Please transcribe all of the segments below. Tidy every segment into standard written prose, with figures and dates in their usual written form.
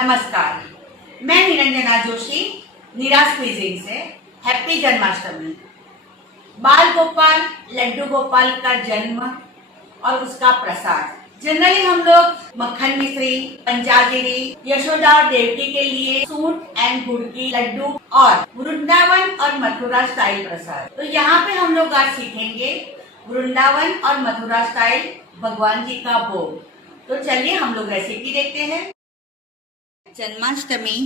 नमस्कार, मैं निरंजना जोशी निराश क्विजिंग से। हैप्पी जन्माष्टमी। बाल गोपाल लड्डू गोपाल का जन्म और उसका प्रसाद। जनरली हम लोग मक्खन मिश्री, पंचागिरी, यशोदा और देवकी के लिए सूट एंड गुड़ की लड्डू और वृंदावन और मथुरा स्टाइल प्रसाद। तो यहाँ पे हम लोग आज सीखेंगे वृंदावन और मथुरा स्टाइल भगवान जी का भोग। तो चलिए हम लोग रेसिपी देखते हैं। जन्माष्टमी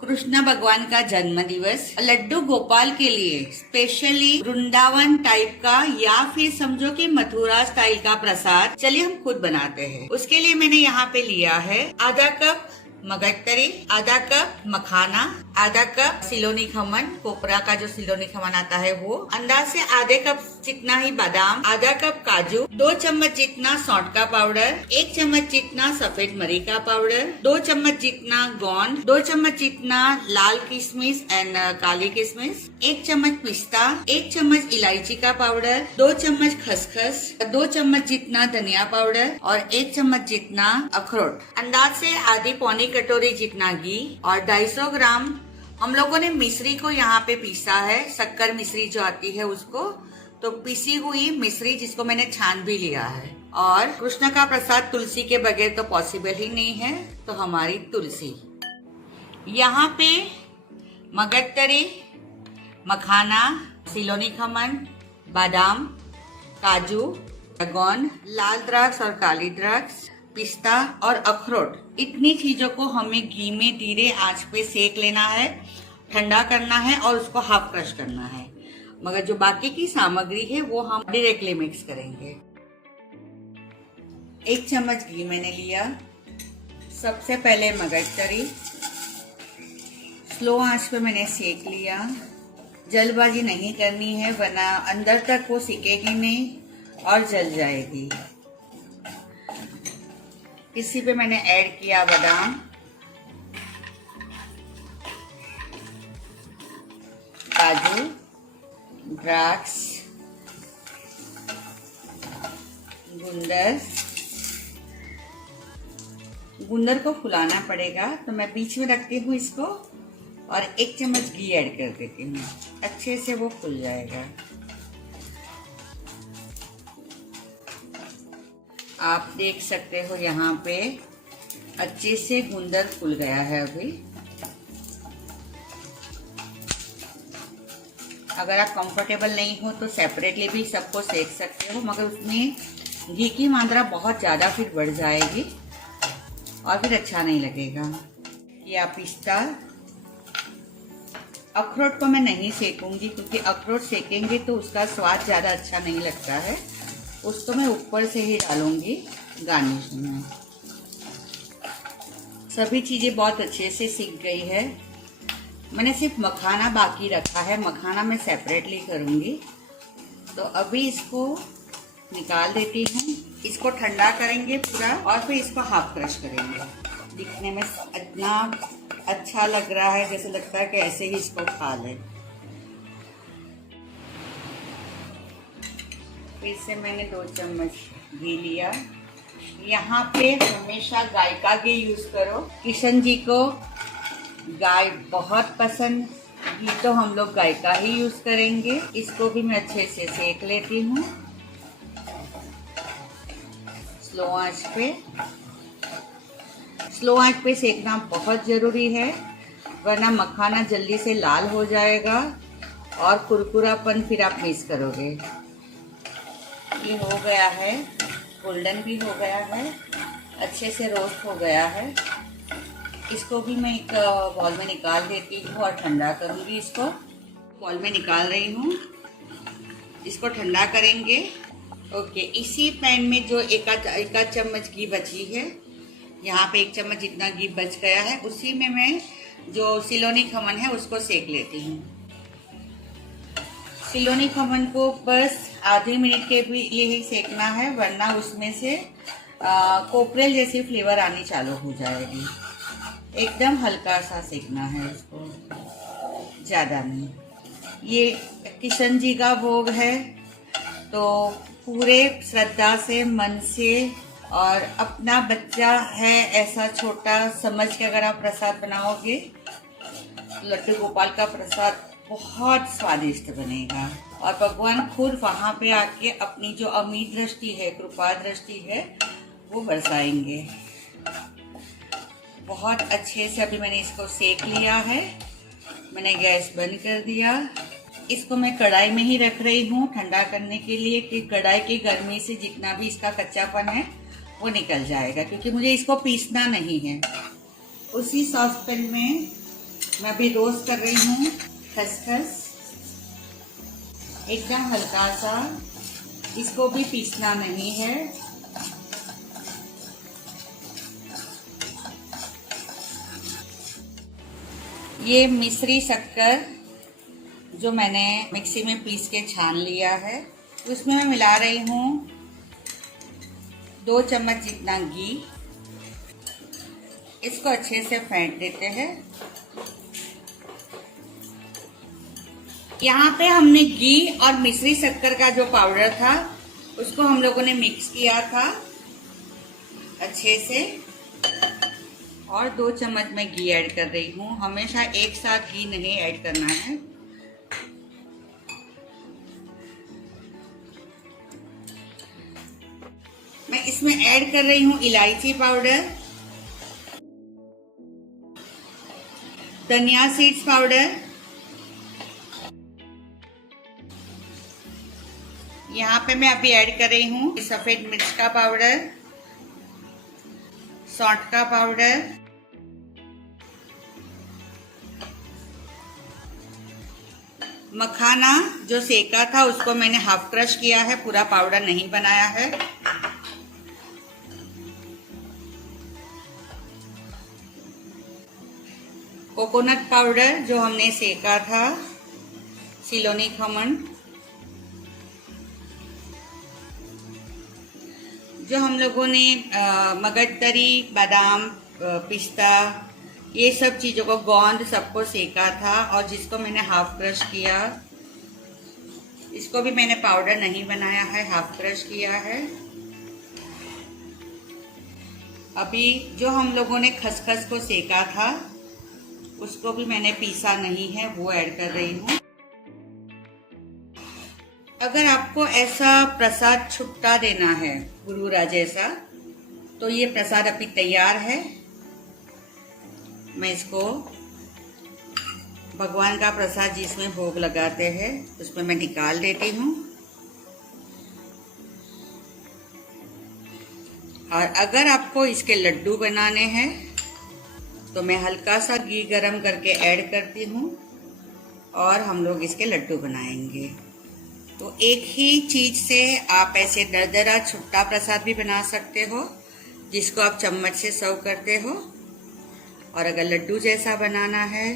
कृष्ण भगवान का जन्म दिवस। लड्डू गोपाल के लिए स्पेशली वृंदावन टाइप का या फिर समझो कि मथुरा स्टाइल का प्रसाद चलिए हम खुद बनाते हैं। उसके लिए मैंने यहाँ पे लिया है आधा कप मगजतरी, आधा कप मखाना, आधा कप सिलोनी खमन, कोपरा का जो सिलोनी खमन आता है वो, अंदाज से आधे कप जितना ही बादाम, आधा कप काजू, 2 चम्मच जितना सौंठ का पाउडर, 1 चम्मच जितना सफेद मरी का पाउडर, 2 चम्मच जितना गोंद, 2 चम्मच जितना लाल किशमिश एंड काली किशमिश, 1 चम्मच पिस्ता, 1 चम्मच इलायची का पाउडर, 2 चम्मच खसखस, 2 चम्मच जितना धनिया पाउडर और 1 चम्मच जितना अखरोट। अंदाज से आधी पौनी कटोरी जितना घी और 250 ग्राम हम लोगों ने मिश्री को यहाँ पे पीसा है। शक्कर मिश्री जो आती है उसको, तो पीसी हुई मिश्री जिसको मैंने छान भी लिया है। और कृष्ण का प्रसाद तुलसी के बगैर तो पॉसिबल ही नहीं है, तो हमारी तुलसी। यहाँ पे मगजतरी, मखाना, सिलोनी खमन, बादाम, काजू, गोंद, लाल द्राक्ष और काली द्राक्ष, पिस्ता और अखरोट, इतनी चीजों को हमें घी में धीरे आंच पे सेक लेना है, ठंडा करना है और उसको हाफ क्रश करना है। मगर जो बाकी की सामग्री है वो हम डायरेक्टली मिक्स करेंगे। 1 चम्मच घी मैंने लिया। सबसे पहले मगजतरी स्लो आंच पे मैंने सेक लिया। जल्दबाजी नहीं करनी है वरना अंदर तक वो सिकेगी नहीं और जल जाएगी। इसी पे मैंने ऐड किया बादाम, काजू, द्राक्ष, गुंदर को फुलाना पड़ेगा तो मैं बीच में रखती हूँ इसको और 1 चम्मच घी ऐड कर देती हूँ। अच्छे से वो फूल जाएगा। आप देख सकते हो यहाँ पे अच्छे से गुंदर फूल गया है। अभी अगर आप कंफर्टेबल नहीं हो तो सेपरेटली भी सबको सेक सकते हो, मगर उसमें घी की मात्रा बहुत ज़्यादा फिर बढ़ जाएगी और फिर अच्छा नहीं लगेगा। या पिस्ता, अखरोट को मैं नहीं सेकूंगी क्योंकि अखरोट सेकेंगे तो उसका स्वाद ज़्यादा अच्छा नहीं लगता है। उसको मैं ऊपर से ही डालूंगी गार्निश में। सभी चीजें बहुत अच्छे से सीख गई है। मैंने सिर्फ मखाना बाकी रखा है, मखाना मैं सेपरेटली करूंगी। तो अभी इसको निकाल देती हूँ। इसको ठंडा करेंगे पूरा और फिर इसको हाफ क्रश करेंगे। दिखने में इतना अच्छा लग रहा है जैसे लगता है कि ऐसे ही इसको खा लें। फिर से मैंने 2 चम्मच घी लिया। यहाँ पे हमेशा गाय का घी यूज करो। किशन जी को गाय बहुत पसंद, घी तो हम लोग गाय का ही यूज करेंगे। इसको भी मैं अच्छे से सेक लेती हूँ स्लो आंच पे। स्लो आंच पे सेकना बहुत जरूरी है वरना मखाना जल्दी से लाल हो जाएगा और कुरकुरापन फिर आप मिस करोगे। ये हो गया है, गोल्डन भी हो गया है, अच्छे से रोस्ट हो गया है। इसको भी मैं एक बॉल में निकाल देती हूँ और ठंडा करूँगी। इसको बॉल में निकाल रही हूँ, इसको ठंडा करेंगे। ओके, इसी पैन में जो एक चम्मच घी बची है, यहाँ पे 1 चम्मच जितना घी बच गया है, उसी में मैं जो सिलोनी खमन है उसको सेक लेती हूँ। सिलोनी खमन को बस आधे मिनट के लिए ही सेकना है वरना उसमें से कोपरेल जैसी फ्लेवर आनी चालू हो जाएगी। एकदम हल्का सा सेकना है इसको, ज़्यादा नहीं। ये किशन जी का भोग है तो पूरे श्रद्धा से, मन से और अपना बच्चा है ऐसा छोटा समझ के अगर आप प्रसाद बनाओगे, लड्डू गोपाल का प्रसाद बहुत स्वादिष्ट बनेगा। और भगवान खुद वहाँ पे आके अपनी जो अमीर दृष्टि है, कृपा दृष्टि है, वो बरसाएंगे। बहुत अच्छे से अभी मैंने इसको सेक लिया है। मैंने गैस बंद कर दिया। इसको मैं कढ़ाई में ही रख रही हूँ ठंडा करने के लिए, कि कढ़ाई की गर्मी से जितना भी इसका कच्चापन है वो निकल जाएगा, क्योंकि मुझे इसको पीसना नहीं है। उसी सॉसपैन में मैं अभी रोस्ट कर रही हूँ खसखस, एकदम हल्का सा, इसको भी पीसना नहीं है। ये मिश्री शक्कर जो मैंने मिक्सी में पीस के छान लिया है, उसमें मैं मिला रही हूँ 2 चम्मच जितना घी। इसको अच्छे से फेंट देते हैं। यहाँ पे हमने घी और मिश्री शक्कर का जो पाउडर था उसको हम लोगों ने मिक्स किया था अच्छे से, और 2 चम्मच मैं घी ऐड कर रही हूँ। हमेशा एक साथ घी नहीं ऐड करना है। मैं इसमें ऐड कर रही हूँ इलायची पाउडर, धनिया सीड्स पाउडर, यहाँ पे मैं अभी ऐड कर रही हूँ सफेद मिर्च का पाउडर, सौंठ का पाउडर, मखाना जो सेका था उसको मैंने हाफ क्रश किया है, पूरा पाउडर नहीं बनाया है। कोकोनट पाउडर जो हमने सेका था, सिलोनी खमन, जो हम लोगों ने मगजतरी, बादाम, पिस्ता, ये सब चीज़ों को, गोंद, सबको सेका था और जिसको मैंने हाफ क्रश किया। इसको भी मैंने पाउडर नहीं बनाया है, हाफ क्रश किया है। अभी जो हम लोगों ने खसखस को सेका था उसको भी मैंने पीसा नहीं है, वो ऐड कर रही हूँ। अगर आपको ऐसा प्रसाद छुट्टा देना है गुरुरा जैसा, तो ये प्रसाद अभी तैयार है। मैं इसको भगवान का प्रसाद जिसमें भोग लगाते हैं उसमें मैं निकाल देती हूँ। और अगर आपको इसके लड्डू बनाने हैं तो मैं हल्का सा घी गरम करके ऐड करती हूँ और हम लोग इसके लड्डू बनाएंगे। तो एक ही चीज़ से आप ऐसे दरदरा छुट्टा प्रसाद भी बना सकते हो, जिसको आप चम्मच से सर्व करते हो। और अगर लड्डू जैसा बनाना है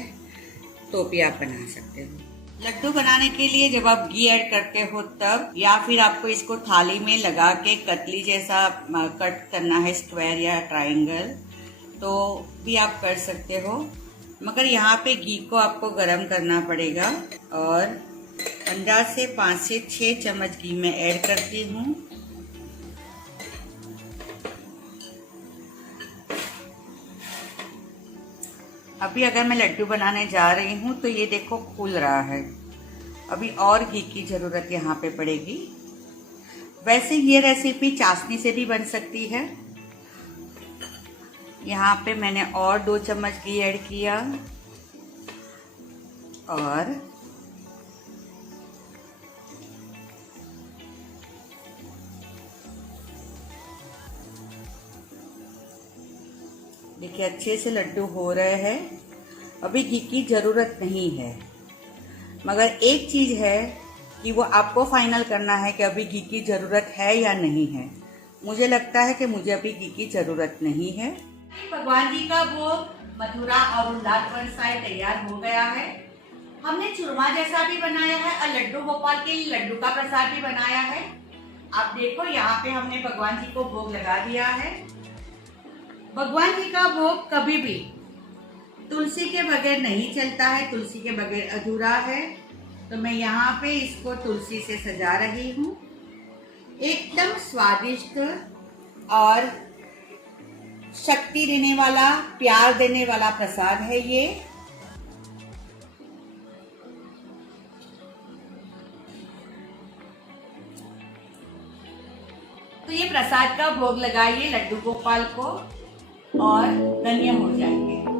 तो भी आप बना सकते हो। लड्डू बनाने के लिए जब आप घी ऐड करते हो तब, या फिर आपको इसको थाली में लगा के कतली जैसा कट करना है, स्क्वायर या ट्रायंगल, तो भी आप कर सकते हो। मगर यहाँ पे घी को आपको गरम करना पड़ेगा और अंदाज से 5 से 6 चम्मच घी में ऐड करती हूँ। अभी अगर मैं लड्डू बनाने जा रही हूँ तो ये देखो फूल रहा है। अभी और घी की ज़रूरत यहाँ पे पड़ेगी। वैसे ये रेसिपी चाशनी से भी बन सकती है। यहाँ पे मैंने और 2 चम्मच घी ऐड किया और देखिए अच्छे से लड्डू हो रहे हैं। अभी घी की ज़रूरत नहीं है, मगर एक चीज़ है कि वो आपको फाइनल करना है कि अभी घी की ज़रूरत है या नहीं है। मुझे लगता है कि मुझे अभी घी की ज़रूरत नहीं है। भगवान जी का भोग मथुरा और उल्लासपुर साइड तैयार हो गया है। हमने चूरमा जैसा भी बनाया है और लड्डू गोपाल के लिए लड्डू का प्रसाद भी बनाया है। आप देखो यहाँ पे हमने भगवान जी को भोग लगा दिया है। भगवान जी का भोग कभी भी तुलसी के बगैर नहीं चलता है, तुलसी के बगैर अधूरा है। तो मैं यहाँ पे इसको तुलसी से सजा रही हूँ। एकदम स्वादिष्ट और शक्ति देने वाला, प्यार देने वाला प्रसाद है ये। तो ये प्रसाद का भोग लगाइए लड्डू गोपाल को और धन्य हो जाएंगे।